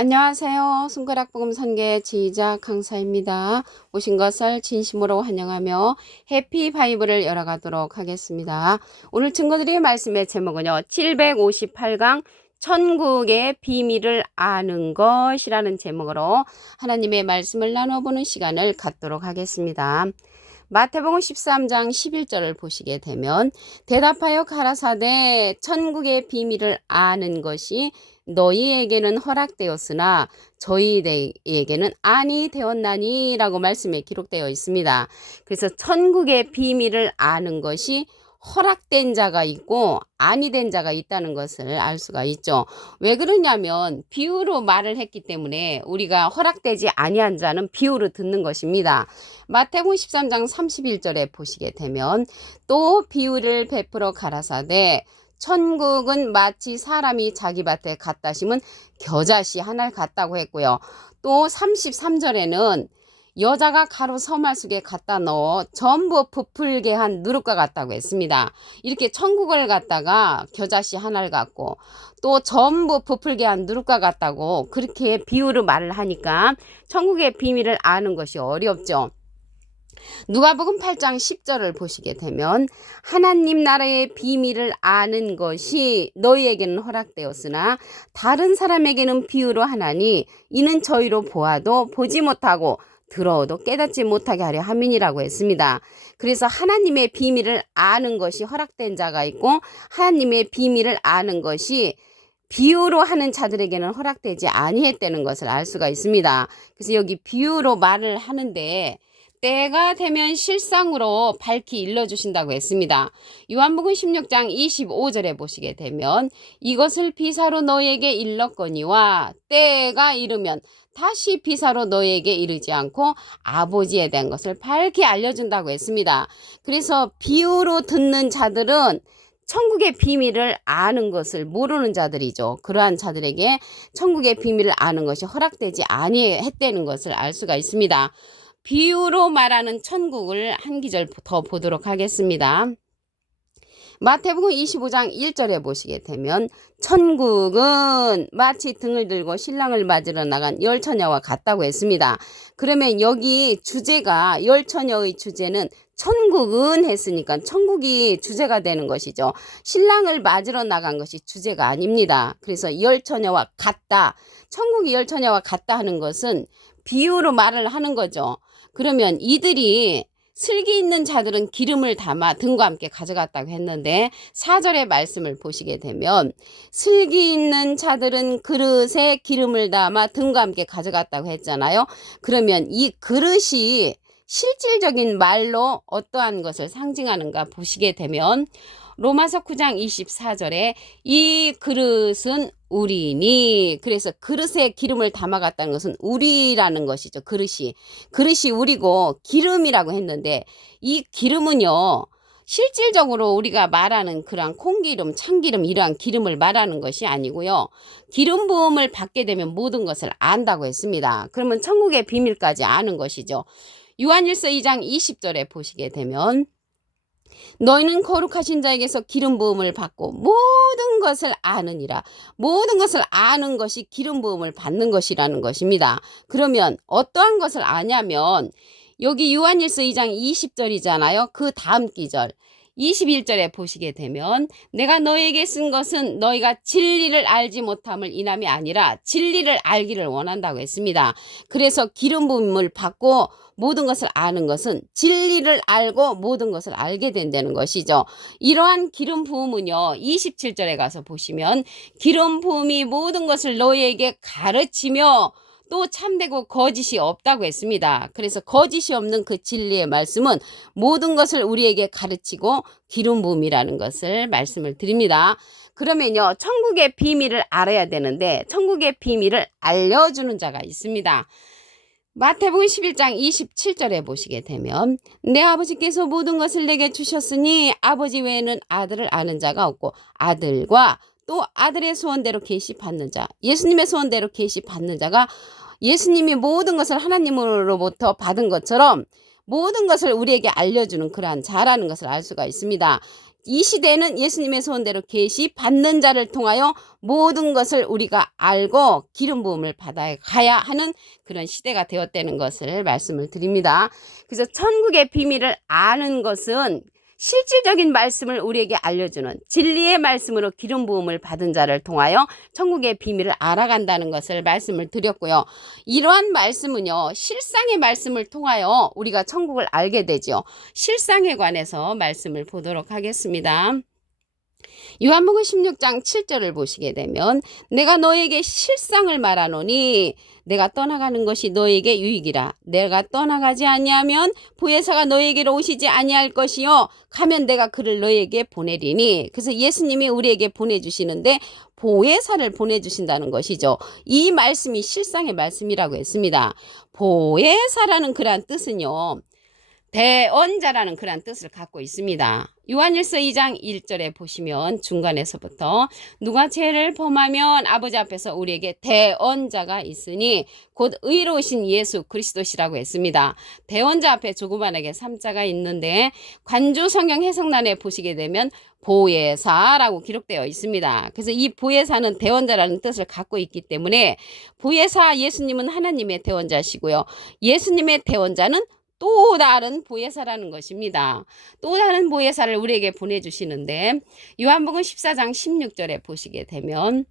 안녕하세요. 손가락 복음 선계 지휘자 강사입니다. 오신 것을 진심으로 환영하며 해피 바이블을 열어가도록 하겠습니다. 오늘 증거드릴 말씀의 제목은요. 758강 천국의 비밀을 아는 것이라는 제목으로 하나님의 말씀을 나눠보는 시간을 갖도록 하겠습니다. 마태복음 13장 11절을 보시게 되면 대답하여 가라사대 천국의 비밀을 아는 것이 너희에게는 허락되었으나 저희에게는 아니 되었나니 라고 말씀에 기록되어 있습니다. 그래서 천국의 비밀을 아는 것이 허락된 자가 있고 아니 된 자가 있다는 것을 알 수가 있죠. 왜 그러냐면 비유로 말을 했기 때문에 우리가 허락되지 아니한 자는 비유로 듣는 것입니다. 마태복음 13장 31절에 보시게 되면 또 비유를 베풀어 가라사대 천국은 마치 사람이 자기 밭에 갖다 심은 겨자씨 하나를 갖다고 했고요. 또 33절에는 여자가 가루 서말 속에 갖다 넣어 전부 부풀게 한 누룩과 같다고 했습니다. 이렇게 천국을 갖다가 겨자씨 하나를 갖고 또 전부 부풀게 한 누룩과 같다고 그렇게 비유로 말을 하니까 천국의 비밀을 아는 것이 어렵죠. 누가복음 8장 10절을 보시게 되면 하나님 나라의 비밀을 아는 것이 너희에게는 허락되었으나 다른 사람에게는 비유로 하나니 이는 저희로 보아도 보지 못하고 들어도 깨닫지 못하게 하려 함이니라고 했습니다. 그래서 하나님의 비밀을 아는 것이 허락된 자가 있고 하나님의 비밀을 아는 것이 비유로 하는 자들에게는 허락되지 아니했다는 것을 알 수가 있습니다. 그래서 여기 비유로 말을 하는데 때가 되면 실상으로 밝히 일러주신다고 했습니다. 요한복음 16장 25절에 보시게 되면 이것을 비사로 너에게 일렀거니와 때가 이르면 다시 비사로 너에게 이르지 않고 아버지에 대한 것을 밝히 알려준다고 했습니다. 그래서 비유로 듣는 자들은 천국의 비밀을 아는 것을 모르는 자들이죠. 그러한 자들에게 천국의 비밀을 아는 것이 허락되지 아니했다는 것을 알 수가 있습니다. 비유로 말하는 천국을 한 기절 더 보도록 하겠습니다. 마태복음 25장 1절에 보시게 되면 천국은 마치 등을 들고 신랑을 맞으러 나간 열처녀와 같다고 했습니다. 그러면 여기 주제가 열처녀의 주제는 천국은 했으니까 천국이 주제가 되는 것이죠. 신랑을 맞으러 나간 것이 주제가 아닙니다. 그래서 열처녀와 같다. 천국이 열처녀와 같다 하는 것은 비유로 말을 하는 거죠. 그러면 이들이 슬기 있는 자들은 기름을 담아 등과 함께 가져갔다고 했는데 4절의 말씀을 보시게 되면 슬기 있는 자들은 그릇에 기름을 담아 등과 함께 가져갔다고 했잖아요. 그러면 이 그릇이 실질적인 말로 어떠한 것을 상징하는가 보시게 되면 로마서 9장 24절에 이 그릇은 우리니, 그래서 그릇에 기름을 담아갔다는 것은 우리라는 것이죠. 그릇이 우리고 기름이라고 했는데 이 기름은요 실질적으로 우리가 말하는 그러한 콩기름, 참기름 이러한 기름을 말하는 것이 아니고요. 기름 부음을 받게 되면 모든 것을 안다고 했습니다. 그러면 천국의 비밀까지 아는 것이죠. 요한일서 2장 20절에 보시게 되면 너희는 거룩하신 자에게서 기름 부음을 받고 모든 것을 아느니라. 모든 것을 아는 것이 기름 부음을 받는 것이라는 것입니다. 그러면 어떠한 것을 아냐면 여기 요한일서 2장 20절이잖아요. 그 다음 기절 21절에 보시게 되면 내가 너에게 쓴 것은 너희가 진리를 알지 못함을 인함이 아니라 진리를 알기를 원한다고 했습니다. 그래서 기름 부음을 받고 모든 것을 아는 것은 진리를 알고 모든 것을 알게 된다는 것이죠. 이러한 기름 부음은요 27절에 가서 보시면 기름 부음이 모든 것을 너희에게 가르치며 또 참되고 거짓이 없다고 했습니다. 그래서 거짓이 없는 그 진리의 말씀은 모든 것을 우리에게 가르치고 기름 부음이라는 것을 말씀을 드립니다. 그러면요 천국의 비밀을 알아야 되는데 천국의 비밀을 알려주는 자가 있습니다. 마태복음 11장 27절에 보시게 되면 내 아버지께서 모든 것을 내게 주셨으니 아버지 외에는 아들을 아는 자가 없고 아들과 또 아들의 소원대로 계시 받는 자, 예수님의 소원대로 계시 받는 자가 예수님이 모든 것을 하나님으로부터 받은 것처럼 모든 것을 우리에게 알려주는 그러한 자라는 것을 알 수가 있습니다. 이 시대는 예수님의 소원대로 계시 받는 자를 통하여 모든 것을 우리가 알고 기름 부음을 받아가야 하는 그런 시대가 되었다는 것을 말씀을 드립니다. 그래서 천국의 비밀을 아는 것은 실질적인 말씀을 우리에게 알려주는 진리의 말씀으로 기름 부음을 받은 자를 통하여 천국의 비밀을 알아간다는 것을 말씀을 드렸고요. 이러한 말씀은요, 실상의 말씀을 통하여 우리가 천국을 알게 되죠. 실상에 관해서 말씀을 보도록 하겠습니다. 요한복음 16장 7절을 보시게 되면 내가 너에게 실상을 말하노니 내가 떠나가는 것이 너에게 유익이라. 내가 떠나가지 아니하면 보혜사가 너에게로 오시지 아니할 것이요 가면 내가 그를 너에게 보내리니. 그래서 예수님이 우리에게 보내주시는데 보혜사를 보내주신다는 것이죠. 이 말씀이 실상의 말씀이라고 했습니다. 보혜사라는 그러한 뜻은요, 대언자라는 그런 뜻을 갖고 있습니다. 요한일서 2장 1절에 보시면 중간에서부터 누가 죄를 범하면 아버지 앞에서 우리에게 대언자가 있으니 곧 의로우신 예수 그리스도시라고 했습니다. 대언자 앞에 조그만하게 3자가 있는데 관주 성경 해석란에 보시게 되면 보혜사라고 기록되어 있습니다. 그래서 이 보혜사는 대언자라는 뜻을 갖고 있기 때문에 보혜사 예수님은 하나님의 대언자시고요. 예수님의 대언자는 또 다른 보혜사라는 것입니다. 또 다른 보혜사를 우리에게 보내주시는데 요한복음 14장 16절에 보시게 되면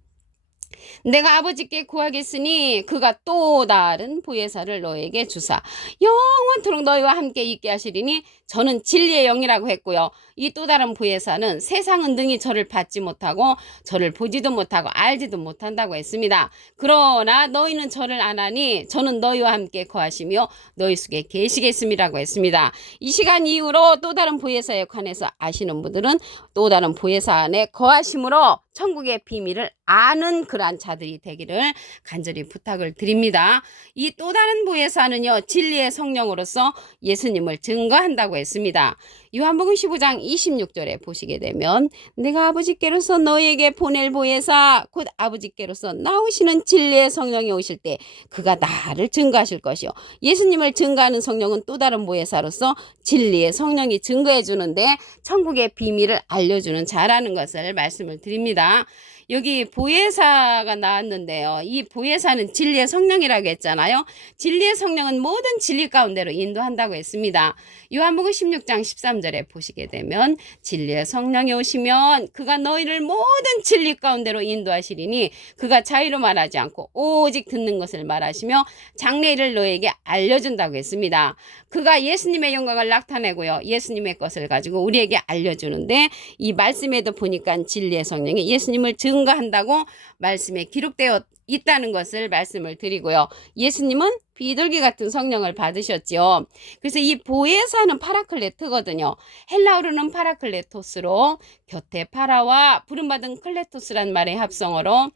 내가 아버지께 구하겠으니 그가 또 다른 보혜사를 너에게 주사 영원토록 너희와 함께 있게 하시리니 저는 진리의 영이라고 했고요. 이 또 다른 보혜사는 세상은 능히 저를 받지 못하고 저를 보지도 못하고 알지도 못한다고 했습니다. 그러나 너희는 저를 아나니 저는 너희와 함께 거하시며 너희 속에 계시겠음이라고 했습니다. 이 시간 이후로 또 다른 보혜사에 관해서 아시는 분들은 또 다른 보혜사 안에 거하심으로 천국의 비밀을 아는 그러한 자들이 되기를 간절히 부탁을 드립니다. 이 또 다른 보혜사는요, 진리의 성령으로서 예수님을 증거한다고 했습니다. 요한복음 15장 26절에 보시게 되면 내가 아버지께로서 너희에게 보낼 보혜사 곧 아버지께로서 나오시는 진리의 성령이 오실 때 그가 나를 증거하실 것이요. 예수님을 증거하는 성령은 또 다른 보혜사로서 진리의 성령이 증거해 주는데 천국의 비밀을 알려주는 자라는 것을 말씀을 드립니다. 여기 보혜사가 나왔는데요. 이 보혜사는 진리의 성령이라고 했잖아요. 진리의 성령은 모든 진리 가운데로 인도한다고 했습니다. 요한복음 16장 13절에 보시게 되면 진리의 성령이 오시면 그가 너희를 모든 진리 가운데로 인도하시리니 그가 자유로 말하지 않고 오직 듣는 것을 말하시며 장래일을 너에게 알려준다고 했습니다. 그가 예수님의 영광을 나타내고요. 예수님의 것을 가지고 우리에게 알려주는데 이 말씀에도 보니까 진리의 성령이 예수님을 증거한다고 말씀에 기록되어 있다는 것을 말씀을 드리고요. 예수님은 비둘기 같은 성령을 받으셨죠. 그래서 이 보혜사는 파라클레트거든요. 헬라어로는 파라클레토스로 곁에 파라와 부름받은 클레토스란 말의 합성어로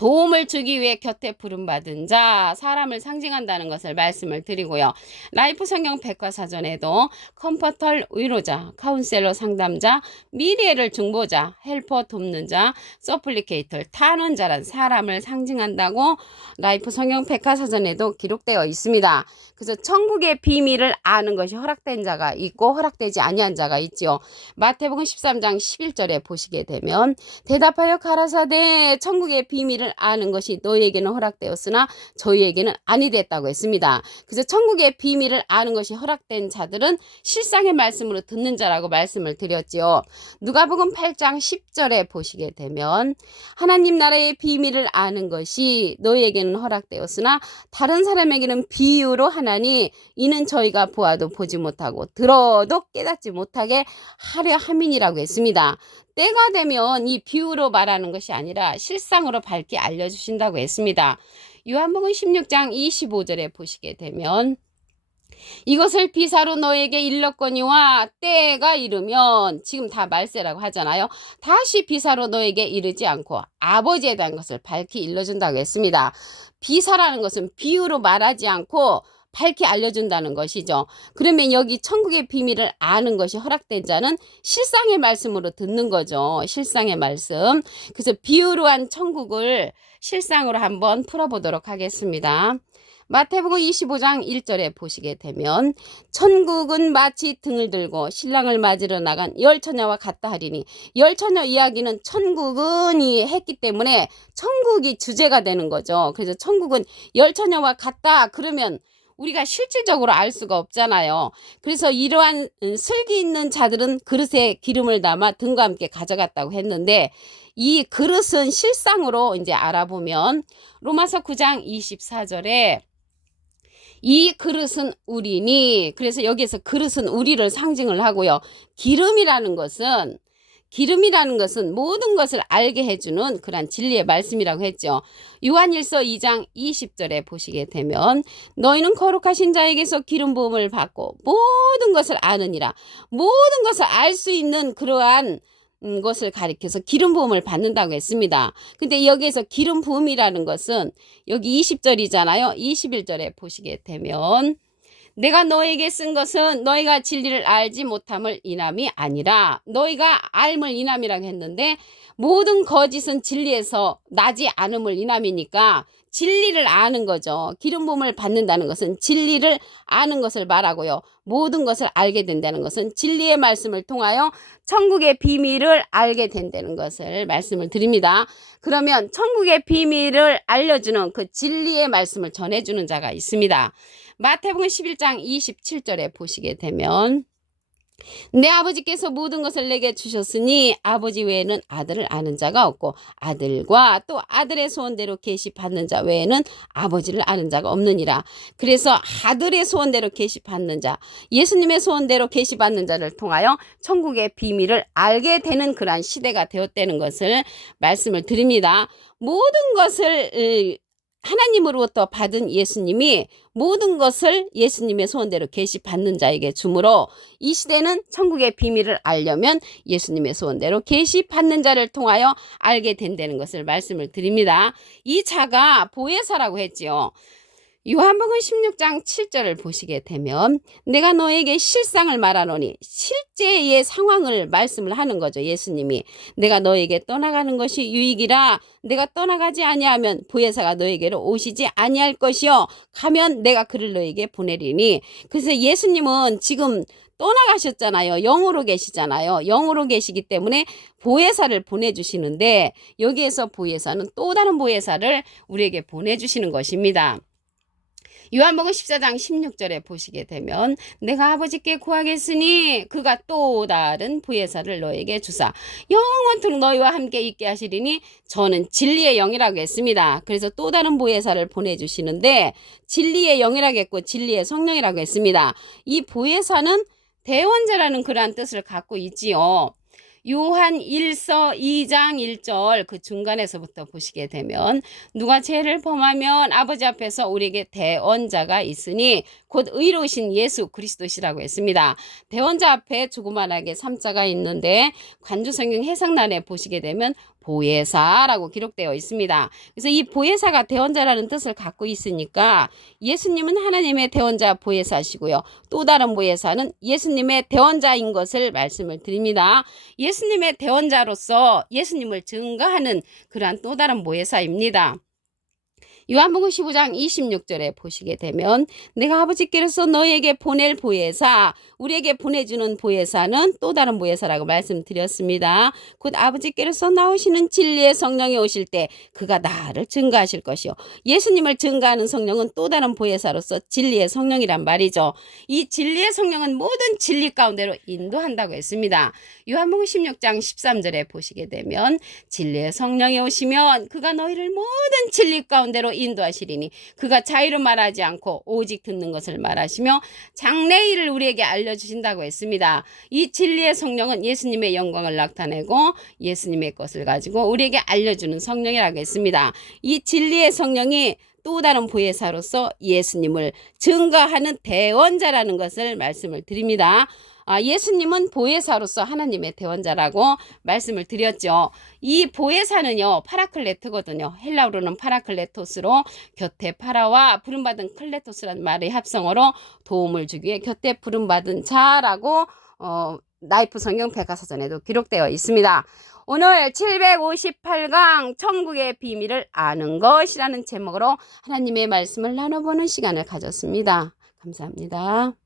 도움을 주기 위해 곁에 부름받은 자, 사람을 상징한다는 것을 말씀을 드리고요. 라이프 성경 백과사전에도 컴포털 위로자, 카운셀러 상담자, 미래를 중보자, 헬퍼 돕는 자, 서플리케이터 탄원자란 사람을 상징한다고 라이프 성경 백과사전에도 기록되어 있습니다. 그래서 천국의 비밀을 아는 것이 허락된 자가 있고 허락되지 아니한 자가 있죠. 마태복음 13장 11절에 보시게 되면 대답하여 가라사대 천국의 비밀을 아는 것이 너희에게는 허락되었으나 저희에게는 아니 됐다고 했습니다. 그래서 천국의 비밀을 아는 것이 허락된 자들은 실상의 말씀으로 듣는 자라고 말씀을 드렸지요. 누가복음 8장 10절에 보시게 되면 하나님 나라의 비밀을 아는 것이 너희에게는 허락되었으나 다른 사람에게는 비유로 하나니 이는 저희가 보아도 보지 못하고 들어도 깨닫지 못하게 하려 함이니라고 했습니다. 때가 되면 이 비유로 말하는 것이 아니라 실상으로 밝게 알려주신다고 했습니다. 요한복음 16장 25절에 보시게 되면 이것을 비사로 너에게 일렀거니와 때가 이르면 지금 다 말세라고 하잖아요. 다시 비사로 너에게 이르지 않고 아버지에 대한 것을 밝히 일러준다고 했습니다. 비사라는 것은 비유로 말하지 않고 밝히 알려준다는 것이죠. 그러면 여기 천국의 비밀을 아는 것이 허락된 자는 실상의 말씀으로 듣는 거죠. 실상의 말씀. 그래서 비유로 한 천국을 실상으로 한번 풀어보도록 하겠습니다. 마태복음 25장 1절에 보시게 되면 천국은 마치 등을 들고 신랑을 맞으러 나간 열처녀와 같다 하리니, 열처녀 이야기는 천국은이 했기 때문에 천국이 주제가 되는 거죠. 그래서 천국은 열처녀와 같다 그러면 우리가 실질적으로 알 수가 없잖아요. 그래서 이러한 슬기 있는 자들은 그릇에 기름을 담아 등과 함께 가져갔다고 했는데, 이 그릇은 실상으로 이제 알아보면 로마서 9장 24절에 이 그릇은 우리니, 그래서 여기에서 그릇은 우리를 상징을 하고요. 기름이라는 것은 모든 것을 알게 해주는 그런 진리의 말씀이라고 했죠. 요한일서 2장 20절에 보시게 되면 너희는 거룩하신 자에게서 기름 부음을 받고 모든 것을 아느니라. 모든 것을 알 수 있는 그러한 것을 가리켜서 기름 부음을 받는다고 했습니다. 근데 여기에서 기름 부음이라는 것은 여기 20절이잖아요. 21절에 보시게 되면 내가 너에게 쓴 것은 너희가 진리를 알지 못함을 인함이 아니라, 너희가 알물 인함이라고 했는데 모든 거짓은 진리에서 나지 않음을 인함이니까 진리를 아는 거죠. 기름 부음을 받는다는 것은 진리를 아는 것을 말하고요. 모든 것을 알게 된다는 것은 진리의 말씀을 통하여 천국의 비밀을 알게 된다는 것을 말씀을 드립니다. 그러면 천국의 비밀을 알려주는 그 진리의 말씀을 전해주는 자가 있습니다. 마태복음 11장 27절에 보시게 되면 내 아버지께서 모든 것을 내게 주셨으니 아버지 외에는 아들을 아는 자가 없고 아들과 또 아들의 소원대로 계시받는 자 외에는 아버지를 아는 자가 없느니라. 그래서 아들의 소원대로 계시받는 자, 예수님의 소원대로 계시받는 자를 통하여 천국의 비밀을 알게 되는 그러한 시대가 되었다는 것을 말씀을 드립니다. 모든 것을 하나님으로부터 받은 예수님이 모든 것을 예수님의 소원대로 계시받는 자에게 주므로 이 시대는 천국의 비밀을 알려면 예수님의 소원대로 계시받는 자를 통하여 알게 된다는 것을 말씀을 드립니다. 이 자가 보혜사라고 했지요. 요한복음 16장 7절을 보시게 되면 내가 너에게 실상을 말하노니, 실제의 상황을 말씀을 하는 거죠. 예수님이 내가 너에게 떠나가는 것이 유익이라, 내가 떠나가지 아니하면 보혜사가 너에게로 오시지 아니할 것이요 가면 내가 그를 너에게 보내리니. 그래서 예수님은 지금 떠나가셨잖아요. 영으로 계시잖아요. 영으로 계시기 때문에 보혜사를 보내주시는데, 여기에서 보혜사는 또 다른 보혜사를 우리에게 보내주시는 것입니다. 요한복음 14장 16절에 보시게 되면 내가 아버지께 구하겠으니 그가 또 다른 보혜사를 너에게 주사 영원토록 너희와 함께 있게 하시리니, 저는 진리의 영이라고 했습니다. 그래서 또 다른 보혜사를 보내주시는데 진리의 영이라고 했고 진리의 성령이라고 했습니다. 이 보혜사는 대원자라는 그러한 뜻을 갖고 있지요. 요한 1서 2장 1절 그 중간에서부터 보시게 되면 누가 죄를 범하면 아버지 앞에서 우리에게 대언자가 있으니 곧 의로우신 예수 그리스도시라고 했습니다. 대언자 앞에 조그만하게 3자가 있는데 관주성경 해석란에 보시게 되면 보혜사라고 기록되어 있습니다. 그래서 이 보혜사가 대언자라는 뜻을 갖고 있으니까 예수님은 하나님의 대언자 보혜사시고요. 또 다른 보혜사는 예수님의 대언자인 것을 말씀을 드립니다. 예수님의 대언자로서 예수님을 증거하는 그러한 또 다른 보혜사입니다. 요한복음 15장 26절에 보시게 되면 내가 아버지께로서 너희에게 보낼 보혜사, 우리에게 보내주는 보혜사는 또 다른 보혜사라고 말씀드렸습니다. 곧 아버지께로서 나오시는 진리의 성령이 오실 때 그가 나를 증거하실 것이요. 예수님을 증거하는 성령은 또 다른 보혜사로서 진리의 성령이란 말이죠. 이 진리의 성령은 모든 진리 가운데로 인도한다고 했습니다. 요한복음 16장 13절에 보시게 되면 진리의 성령이 오시면 그가 너희를 모든 진리 가운데로 인도하시리니 그가 자유로 말하지 않고 오직 듣는 것을 말하시며 장래일을 우리에게 알려주신다고 했습니다. 이 진리의 성령은 예수님의 영광을 나타내고 예수님의 것을 가지고 우리에게 알려주는 성령이라고 했습니다. 이 진리의 성령이 또 다른 보혜사로서 예수님을 증거하는 대언자라는 것을 말씀을 드립니다. 예수님은 보혜사로서 하나님의 대원자라고 말씀을 드렸죠. 이 보혜사는요, 파라클레트거든요. 헬라어로는 파라클레토스로 곁에 파라와 부름받은 클레토스라는 말의 합성어로 도움을 주기 위해 곁에 부름받은 자라고 나이프 성경 백과사전에도 기록되어 있습니다. 오늘 758강 천국의 비밀을 아는 것이라는 제목으로 하나님의 말씀을 나눠보는 시간을 가졌습니다. 감사합니다.